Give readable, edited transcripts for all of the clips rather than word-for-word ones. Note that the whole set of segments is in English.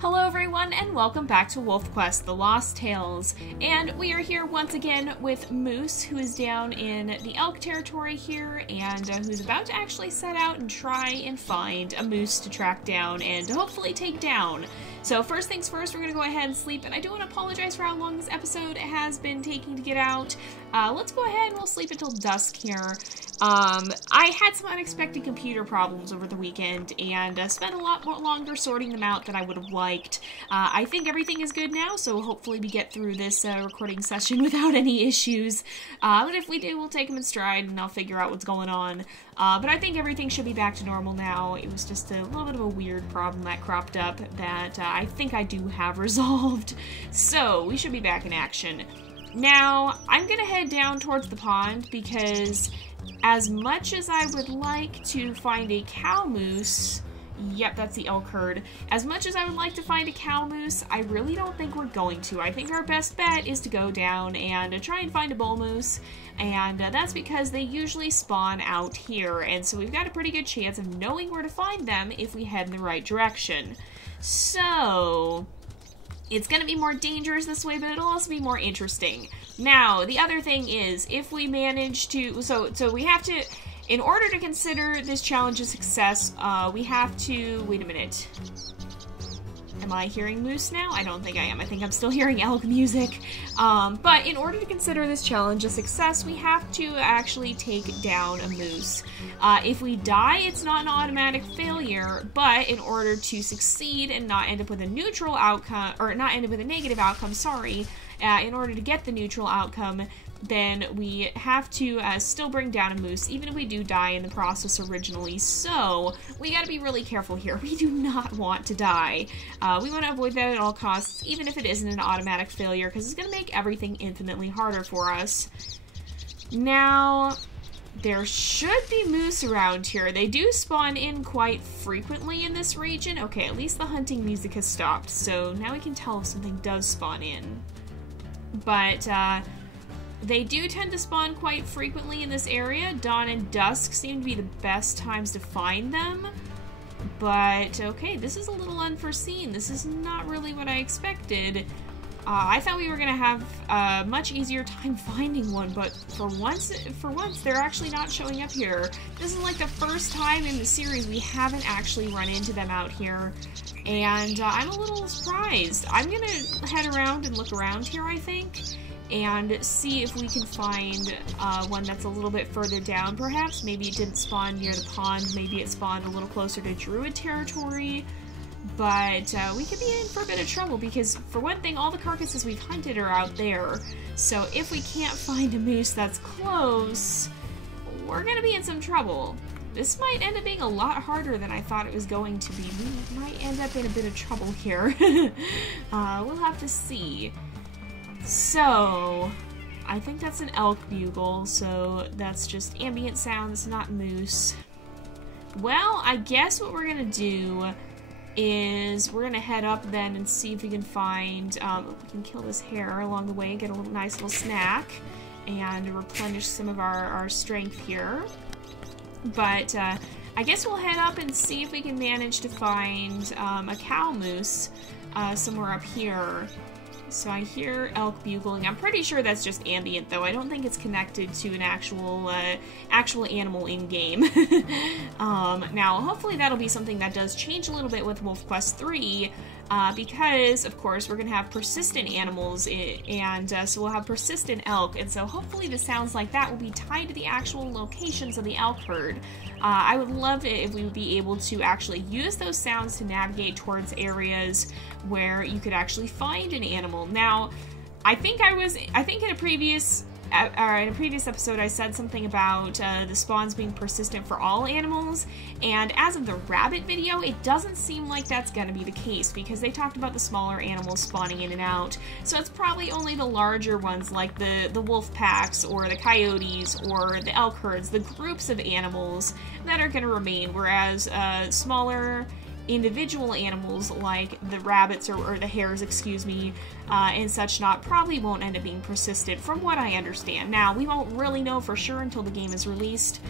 Hello everyone and welcome back to WolfQuest, The Lost Tales. And we are here once again with Moose, who is down in the elk territory here and who's about to actually set out and try and find a moose to track down and to hopefully take down. So first things first, we're going to go ahead and sleep, and I do want to apologize for how long this episode has been taking to get out. Let's go ahead and we'll sleep until dusk here. I had some unexpected computer problems over the weekend and spent a lot more longer sorting them out than I would have liked. I think everything is good now, so hopefully we get through this recording session without any issues. But if we do, we'll take them in stride and I'll figure out what's going on. But I think everything should be back to normal now. It was just a little bit of a weird problem that cropped up that I think I do have resolved. So we should be back in action. Now, I'm gonna head down towards the pond because as much as I would like to find a cow moose, yep, that's the elk herd. As much as I would like to find a cow moose, I really don't think we're going to. I think our best bet is to go down and try and find a bull moose, and that's because they usually spawn out here, and so we've got a pretty good chance of knowing where to find them if we head in the right direction. So it's going to be more dangerous this way, but it'll also be more interesting. Now, the other thing is, if we manage to, so we have to, in order to consider this challenge a success, we have to, wait a minute. Am I hearing moose now? I don't think I am. I think I'm still hearing elk music. But in order to consider this challenge a success, we have to actually take down a moose. If we die, it's not an automatic failure, but in order to succeed and not end up with a neutral outcome, or not end up with a negative outcome, sorry, in order to get the neutral outcome, then we have to still bring down a moose, even if we do die in the process originally. So we gotta be really careful here. We do not want to die. We want to avoid that at all costs, even if it isn't an automatic failure, because it's gonna make everything infinitely harder for us. Now, there should be moose around here. They do spawn in quite frequently in this region. Okay, at least the hunting music has stopped, so now we can tell if something does spawn in. But, they do tend to spawn quite frequently in this area. Dawn and dusk seem to be the best times to find them. But, okay, this is a little unforeseen. This is not really what I expected. I thought we were going to have a much easier time finding one, but for once, they're actually not showing up here. This is like the first time in the series we haven't actually run into them out here. And I'm a little surprised. I'm going to head around and look around here, I think, and see if we can find one that's a little bit further down, perhaps. Maybe it didn't spawn near the pond, maybe it spawned a little closer to Druid territory, but we could be in for a bit of trouble because, for one thing, all the carcasses we've hunted are out there, so if we can't find a moose that's close, we're gonna be in some trouble. This might end up being a lot harder than I thought it was going to be. We might end up in a bit of trouble here. We'll have to see. So, I think that's an elk bugle, so that's just ambient sounds, not moose. Well, I guess what we're gonna do is we're gonna head up then and see if we can find, we can kill this hare along the way and get a little nice little snack and replenish some of our strength here. But, I guess we'll head up and see if we can manage to find a cow moose somewhere up here. So I hear elk bugling. I'm pretty sure that's just ambient, though. I don't think it's connected to an actual animal in-game. Now, hopefully that'll be something that does change a little bit with WolfQuest 3, because, of course, we're going to have persistent animals, and so we'll have persistent elk, and so hopefully the sounds like that will be tied to the actual locations of the elk herd. I would love it if we would be able to actually use those sounds to navigate towards areas where you could actually find an animal. Now, I think in a previous episode I said something about the spawns being persistent for all animals, and as of the rabbit video, it doesn't seem like that's going to be the case, because they talked about the smaller animals spawning in and out, so it's probably only the larger ones like the wolf packs or the coyotes or the elk herds, the groups of animals that are going to remain, whereas smaller individual animals like the rabbits or the hares, excuse me, and such not probably won't end up being persistent from what I understand. Now, we won't really know for sure until the game is released,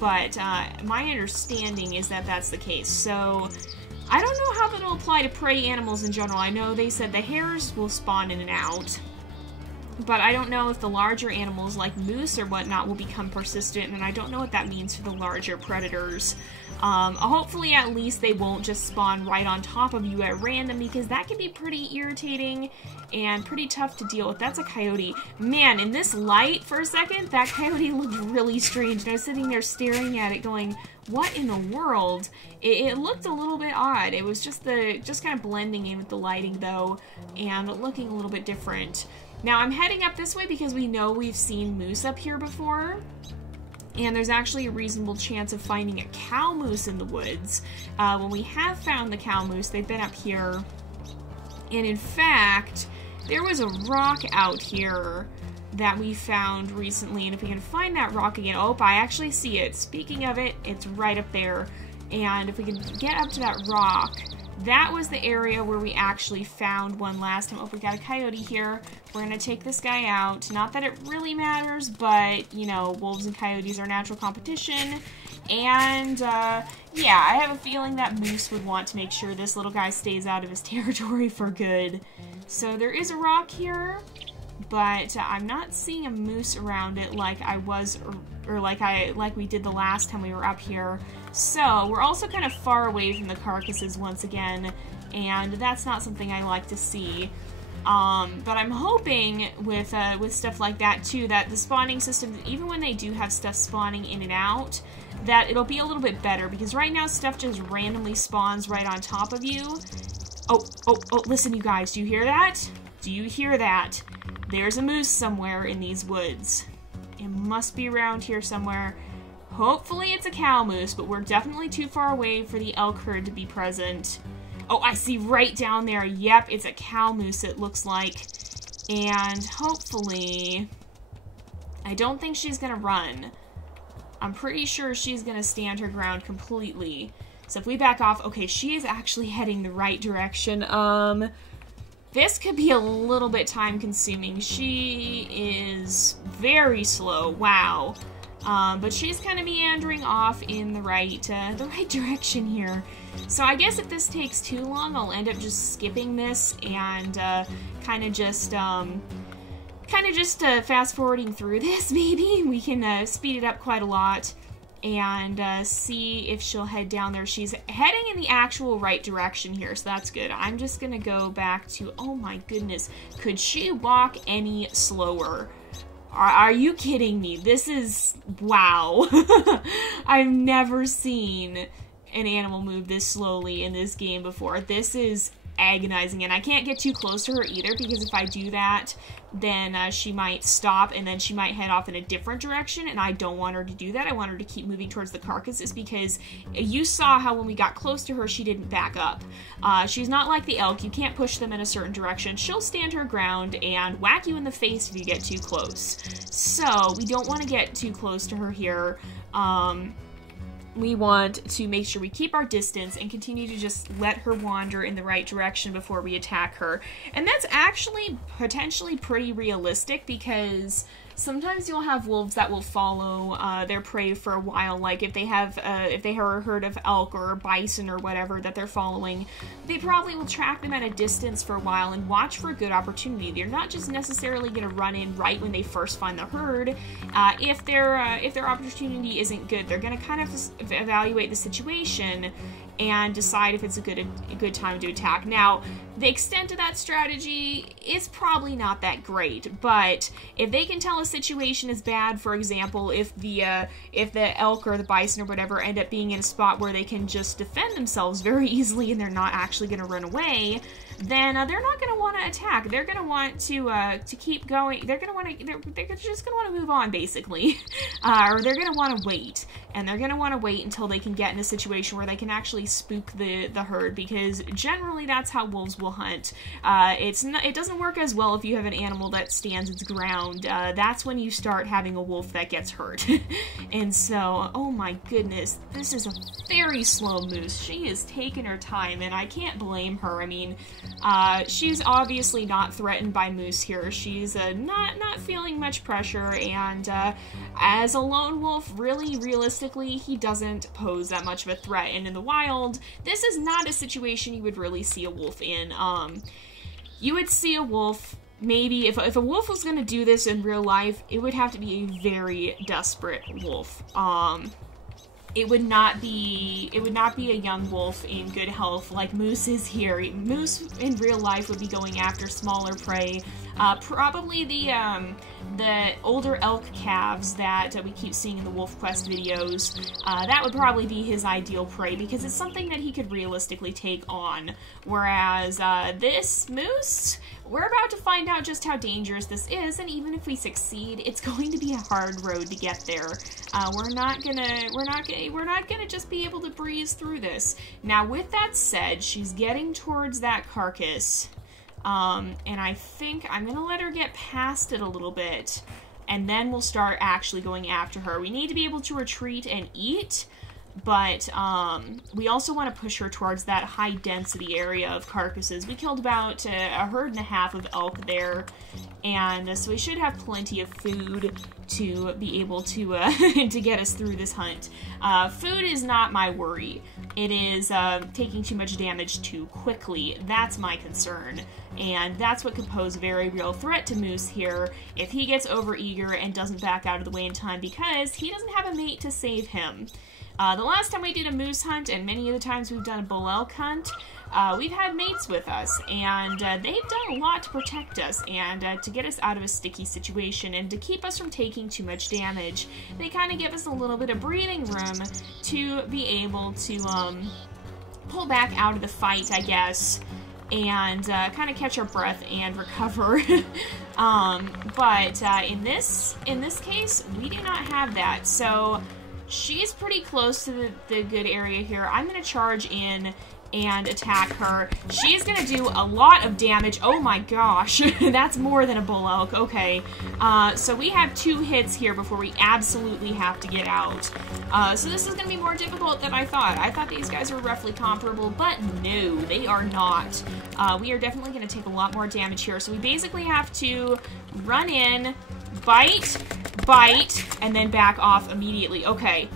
but my understanding is that that's the case. So I don't know how that'll apply to prey animals in general. I know they said the hares will spawn in and out, but I don't know if the larger animals like moose or whatnot will become persistent, and I don't know what that means for the larger predators. Hopefully at least they won't just spawn right on top of you at random, because that can be pretty irritating and pretty tough to deal with. That's a coyote. Man, in this light for a second, that coyote looked really strange, and I was sitting there staring at it going, what in the world? It looked a little bit odd. It was just kind of blending in with the lighting though, and looking a little bit different. Now I'm heading up this way because we know we've seen moose up here before. And there's actually a reasonable chance of finding a cow moose in the woods. When we have found the cow moose, they've been up here. And in fact, there was a rock out here that we found recently. And if we can find that rock again, oh, I actually see it. Speaking of it, it's right up there. And if we can get up to that rock, that was the area where we actually found one last time. Oh, we got a coyote here. We're gonna take this guy out. Not that it really matters, but, you know, wolves and coyotes are natural competition. And, yeah, I have a feeling that moose would want to make sure this little guy stays out of his territory for good. So there is a rock here, but I'm not seeing a moose around it like I was, or like we did the last time we were up here. So we're also kind of far away from the carcasses once again, and that's not something I like to see. But I'm hoping with stuff like that too, that the spawning system, even when they do have stuff spawning in and out, that it'll be a little bit better, because right now stuff just randomly spawns right on top of you. Oh, listen you guys, do you hear that? Do you hear that? There's a moose somewhere in these woods. It must be around here somewhere. Hopefully it's a cow moose, but we're definitely too far away for the elk herd to be present. Oh, I see right down there. Yep, it's a cow moose, it looks like. And hopefully, I don't think she's gonna run. I'm pretty sure she's gonna stand her ground completely. So if we back off, okay, she is actually heading the right direction. This could be a little bit time consuming. She is very slow, wow. But she's kind of meandering off in the right direction here. So I guess if this takes too long, I'll end up just skipping this and kind of just fast forwarding through this. Maybe we can speed it up quite a lot and see if she'll head down there. She's heading in the actual right direction here, so that's good. I'm just gonna go back to, oh my goodness, could she walk any slower? Are you kidding me? This is, wow. I've never seen an animal move this slowly in this game before. This is agonizing, and I can't get too close to her either, because if I do that, then she might stop, and then she might head off in a different direction, and I don't want her to do that. I want her to keep moving towards the carcasses, because you saw how when we got close to her, she didn't back up. She's not like the elk. You can't push them in a certain direction. She'll stand her ground and whack you in the face if you get too close. So we don't want to get too close to her here. We want to make sure we keep our distance and continue to just let her wander in the right direction before we attack her. And that's actually potentially pretty realistic, because sometimes you'll have wolves that will follow their prey for a while. Like if they have a herd of elk or bison or whatever that they're following, they probably will track them at a distance for a while and watch for a good opportunity. They're not just necessarily going to run in right when they first find the herd. If their opportunity isn't good, they're going to kind of evaluate the situation and decide if it's a good time to attack. Now, the extent of that strategy is probably not that great, but if they can tell a situation is bad, for example, if the elk or the bison or whatever end up being in a spot where they can just defend themselves very easily and they're not actually going to run away, then they're not going to want to attack. They're going to want to keep going. They're just going to want to move on, basically, or they're going to want to wait, and they're going to want to wait until they can get in a situation where they can actually spook the herd, because generally that's how wolves will hunt. It doesn't work as well if you have an animal that stands its ground. That's when you start having a wolf that gets hurt. And so, oh my goodness, this is a very slow moose. She is taking her time, and I can't blame her. I mean, She's obviously not threatened by Moose here. She's not feeling much pressure, and as a lone wolf, really, realistically, he doesn't pose that much of a threat. And in the wild, this is not a situation you would really see a wolf in. You would see a wolf, maybe, if a wolf was going to do this in real life, it would have to be a very desperate wolf. It would not be a young wolf in good health like Moose is here. Moose in real life would be going after smaller prey, probably the older elk calves that we keep seeing in the WolfQuest videos. That would probably be his ideal prey because it's something that he could realistically take on. Whereas this Moose, we're about to find out just how dangerous this is, and even if we succeed, it's going to be a hard road to get there. We're not gonna just be able to breeze through this. Now, with that said, she's getting towards that carcass, and I think I'm gonna let her get past it a little bit, and then we'll start actually going after her. We need to be able to retreat and eat, but we also want to push her towards that high density area of carcasses. We killed about a herd and a half of elk there, and so we should have plenty of food to be able to to get us through this hunt. Food is not my worry. It is taking too much damage too quickly. That's my concern, and that's what could pose a very real threat to Moose here if he gets overeager and doesn't back out of the way in time because he doesn't have a mate to save him. The last time we did a moose hunt, and many of the times we've done a bull elk hunt, we've had mates with us, and they've done a lot to protect us and to get us out of a sticky situation and to keep us from taking too much damage. They kind of give us a little bit of breathing room to be able to pull back out of the fight, I guess, and kind of catch our breath and recover. But in this case, we do not have that, so she's pretty close to the good area here. I'm going to charge in and attack her. She's going to do a lot of damage. Oh my gosh, that's more than a bull elk. Okay, so we have 2 hits here before we absolutely have to get out. So this is going to be more difficult than I thought. I thought these guys were roughly comparable, but no, they are not. We are definitely going to take a lot more damage here. So we basically have to run in, bite, and then back off immediately. Okay,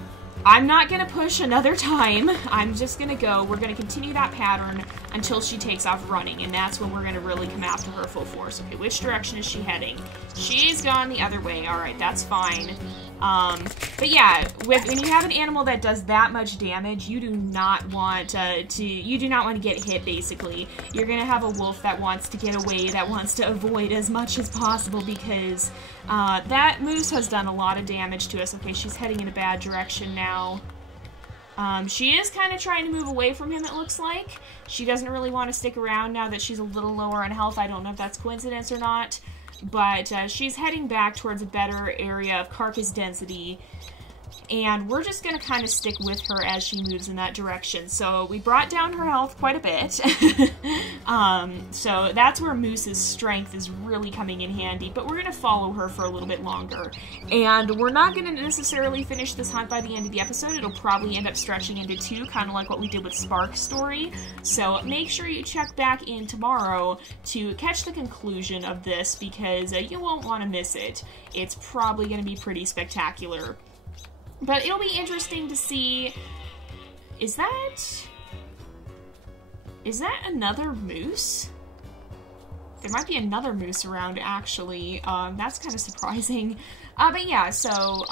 I'm not gonna push another time. I'm just gonna go. We're gonna continue that pattern until she takes off running, and that's when we're gonna really come after her full force. Okay, which direction is she heading? She's gone the other way. All right, that's fine. But yeah, when you have an animal that does that much damage, you do not want to get hit, basically. You're gonna have a wolf that wants to get away, that wants to avoid as much as possible, because that moose has done a lot of damage to us. Okay, she's heading in a bad direction now. She is kind of trying to move away from him, it looks like. She doesn't really want to stick around now that she's a little lower on health. I don't know if that's coincidence or not. But she's heading back towards a better area of carcass density, and we're just going to kind of stick with her as she moves in that direction. So we brought down her health quite a bit. So that's where Moose's strength is really coming in handy, but we're going to follow her for a little bit longer. And we're not going to necessarily finish this hunt by the end of the episode. It'll probably end up stretching into 2, kind of like what we did with Spark's story. So make sure you check back in tomorrow to catch the conclusion of this, because you won't want to miss it. It's probably going to be pretty spectacular. But it'll be interesting to see, is that another moose? There might be another moose around, actually. That's kind of surprising. But yeah, so,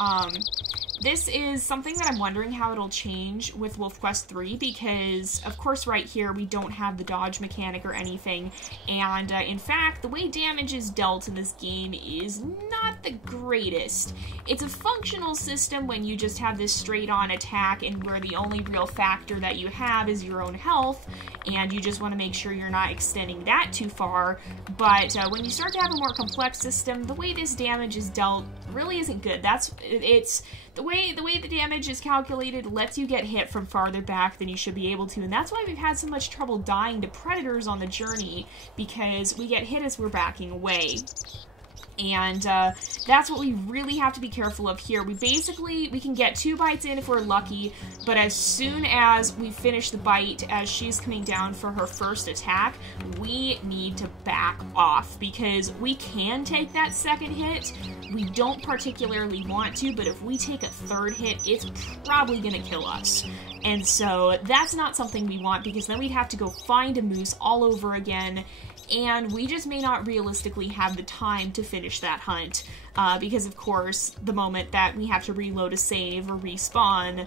this is something that I'm wondering how it'll change with WolfQuest 3, because, of course, right here, we don't have the dodge mechanic or anything, and, in fact, the way damage is dealt in this game is not the greatest. It's a functional system when you just have this straight-on attack, and where the only real factor that you have is your own health, and you just want to make sure you're not extending that too far, but when you start to have a more complex system, the way this damage is dealt really isn't good. The way the damage is calculated lets you get hit from farther back than you should be able to, and that's why we've had so much trouble dying to predators on the journey, because we get hit as we're backing away. And that's what we really have to be careful of here. We can get 2 bites in if we're lucky, but as soon as we finish the bite, as she's coming down for her first attack, we need to back off, because we can take that second hit. We don't particularly want to, but if we take a third hit, it's probably gonna kill us. And so that's not something we want, because then we'd have to go find a moose all over again, and we just may not realistically have the time to finish that hunt, because of course, the moment that we have to reload a save or respawn,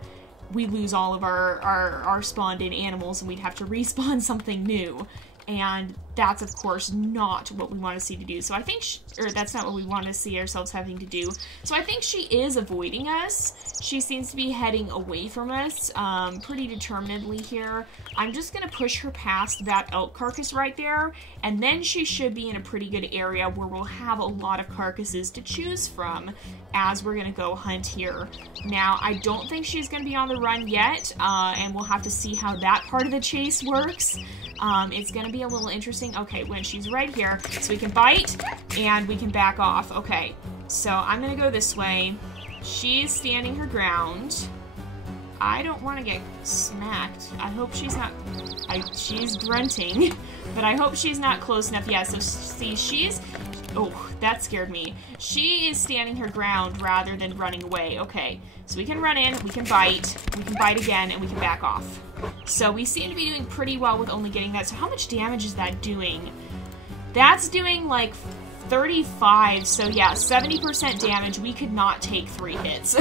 we lose all of our spawned in animals, and we'd have to respawn something new. And that's, of course, not what we want to see to do. So I think, that's not what we want to see ourselves having to do. So I think she is avoiding us. She seems to be heading away from us pretty determinedly here. I'm just going to push her past that elk carcass right there, and then she should be in a pretty good area where we'll have a lot of carcasses to choose from as we're going to go hunt here. Now, I don't think she's going to be on the run yet, and we'll have to see how that part of the chase works. It's going to be a little interesting. Okay, when she's right here, so we can bite, and we can back off. Okay, so I'm going to go this way. She's standing her ground. I don't want to get smacked. I hope she's not... she's grunting, but I hope she's not close enough. Yeah, so see, she's... Oh, that scared me. She is standing her ground rather than running away. Okay, so we can run in, we can bite again, and we can back off. So we seem to be doing pretty well with only getting that. So how much damage is that doing? That's doing like 35, so yeah, 70% damage. We could not take 3 hits.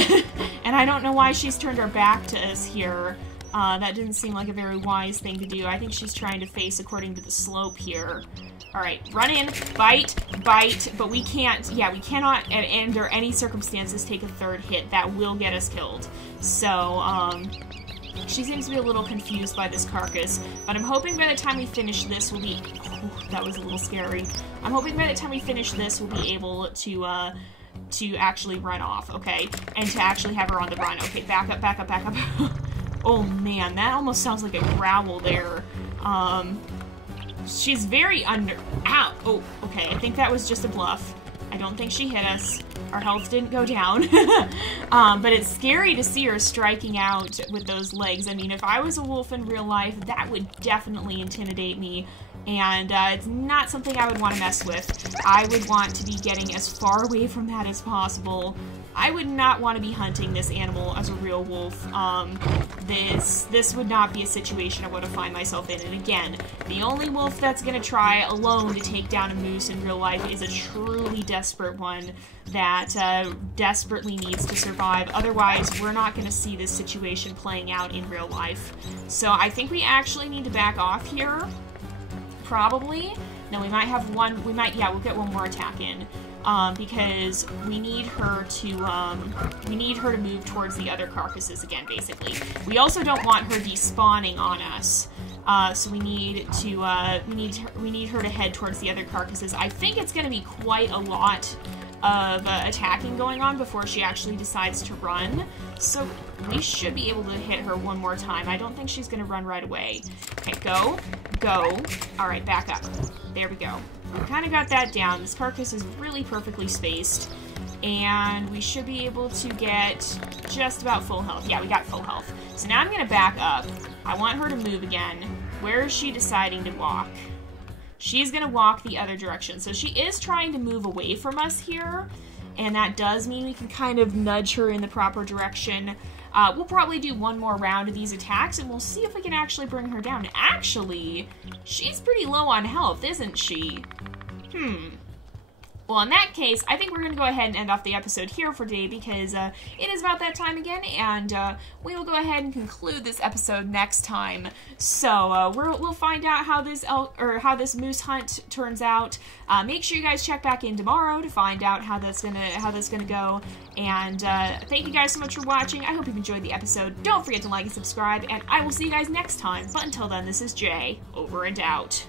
And I don't know why she's turned her back to us here. That didn't seem like a very wise thing to do. I think she's trying to face according to the slope here. Alright, run in, bite, but we can't, yeah, we cannot, under any circumstances, take a 3rd hit. That will get us killed. So, she seems to be a little confused by this carcass, but I'm hoping by the time we finish this we'll be... Oh, that was a little scary. I'm hoping by the time we finish this we'll be able to actually run off, okay? And to actually have her on the run. Okay, back up, back up, back up. Oh man, that almost sounds like a growl there. She's very under... Ow! Oh, okay, I think that was just a bluff. I don't think she hit us. Our health didn't go down. But it's scary to see her striking out with those legs. I mean, if I was a wolf in real life, that would definitely intimidate me. And it's not something I would want to mess with. I would want to be getting as far away from that as possible. I would not want to be hunting this animal as a real wolf. This would not be a situation I want to find myself in. And again, the only wolf that's going to try alone to take down a moose in real life is a truly desperate one that desperately needs to survive. Otherwise, we're not going to see this situation playing out in real life. So I think we actually need to back off here. Probably. No, we might have one, yeah, we'll get one more attack in. Because we need her to move towards the other carcasses again, basically. We also don't want her despawning on us. So we need her to head towards the other carcasses. I think it's going to be quite a lot of attacking going on before she actually decides to run. So we should be able to hit her one more time. I don't think she's going to run right away. Okay, go, go. All right, back up. There we go. We kind of got that down. This carcass is really perfectly spaced, and we should be able to get just about full health. Yeah, we got full health. So now I'm going to back up. I want her to move again. Where is she deciding to walk? She's going to walk the other direction. So she is trying to move away from us here, and that does mean we can kind of nudge her in the proper direction. We'll probably do one more round of these attacks, and we'll see if we can actually bring her down. Actually, she's pretty low on health, isn't she? Well, in that case, I think we're going to go ahead and end off the episode here for today, because it is about that time again, and we will go ahead and conclude this episode next time. So we'll find out how this moose hunt turns out. Make sure you guys check back in tomorrow to find out how that's gonna go. And thank you guys so much for watching. I hope you've enjoyed the episode. Don't forget to like and subscribe, and I will see you guys next time. But until then, this is Jay, over and out.